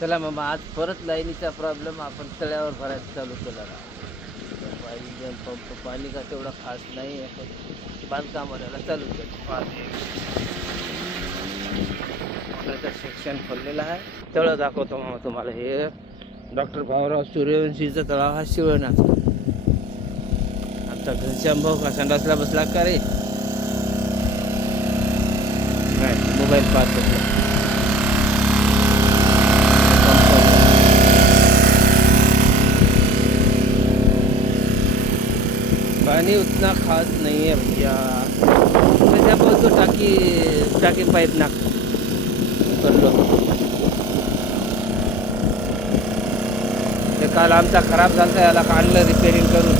चला मग आज परत लाईनीचा प्रॉब्लेम आपण तळ्यावर भरायला चालू केला. इंजन पंप पाणी का तेवढा खास नाही आहे, पण बांधकामाला चालू केलं. मोटरचं सेक्शन खोललेलं आहे. तळं दाखवतो मग तुम्हाला. हे डॉक्टर भाऊराव सूर्यवंशीचा तळाव हा शिवण्याचा. आमचा घनश्याम भाऊ का संडासला बसला का रे? मोबाईल पाहतो. पानी उतना खास नहीं है भैया. वैसे बोल तो टाकी पाइप ना कर लो. ते काल आमचा खराब झाला, याला काढलं रिपेरिंग करून.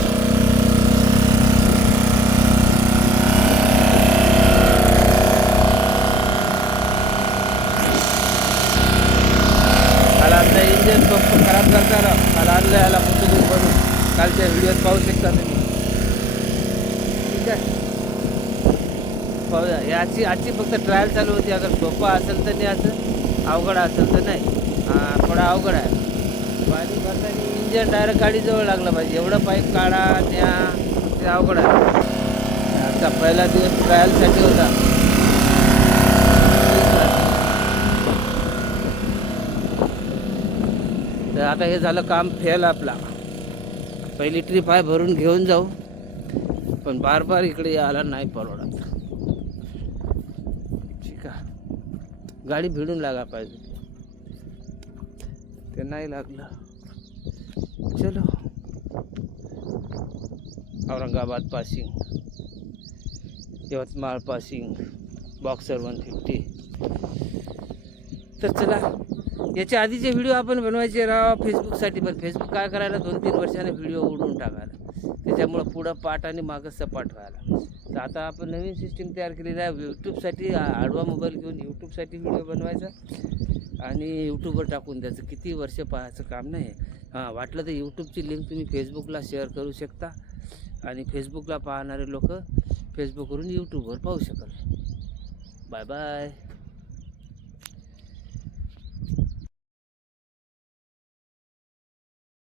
काल आमचा इंजन पंप खराब झाला, काल आणलं याला पुस्तक बनवून. कालच्या व्हिडिओत पाहू शकता तुम्ही. ठीक आहे, पाहूया. आजची फक्त ट्रायल चालू होती. अगर सोपं असेल तर नाही, असं अवघड असेल तर नाही. थोडा अवघड आहे. पाणी भरताना इंजन डायरेक्ट गाडीजवळ लागलं पाहिजे, एवढं पाईप काढा त्या ते अवघड आहे. आता पहिला दिवस ट्रायलसाठी होता. तर आता हे झालं काम फेल आपला. पहिली ट्रिप आहे, भरून घेऊन जाऊ, पण बार बार इकडे यायला नाही परवडत. ठीक आहे, गाडी भिडून लागा पाहिजे, ते नाही लागलं. चलो, Aurangabad passing, Yavatmal passing, boxer 150. तर चला, याच्या आधीचे व्हिडिओ आपण बनवायचे राव फेसबुकसाठी, पण फेसबुक काय करायला 2-3 वर्षाने व्हिडिओ उडून टाकायला. त्याच्यामुळं पुढं पाठ आणि मागं सपाट व्हायला. तर आता आपण नवीन सिस्टीम तयार केलेली आहे. यूट्यूबसाठी आडवा मोबाईल घेऊन यूट्यूबसाठी व्हिडिओ बनवायचा आणि यूट्यूबवर टाकून द्यायचं. किती वर्ष पाहायचं काम नाही. वाटलं तर यूट्यूबची लिंक तुम्ही फेसबुकला शेअर करू शकता आणि फेसबुकला पाहणारे लोक फेसबुकवरून यूट्यूबवर पाहू शकाल. Bye bye.